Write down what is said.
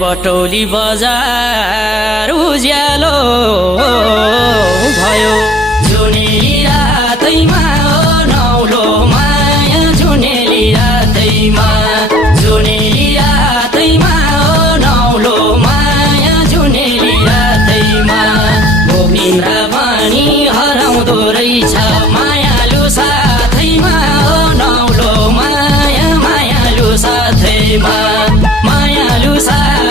बटौली बजार उज्यालो भयो जुनेली रातैमा नौलो माया जुनेली रातैमा जुनेली रातैमा नौलो माया जुनेली रातैमा गोविन्द भनी हराउँदो रहेछ मायालु साथैमा नौलो माया मायालु साथैमा मायालु साथैमा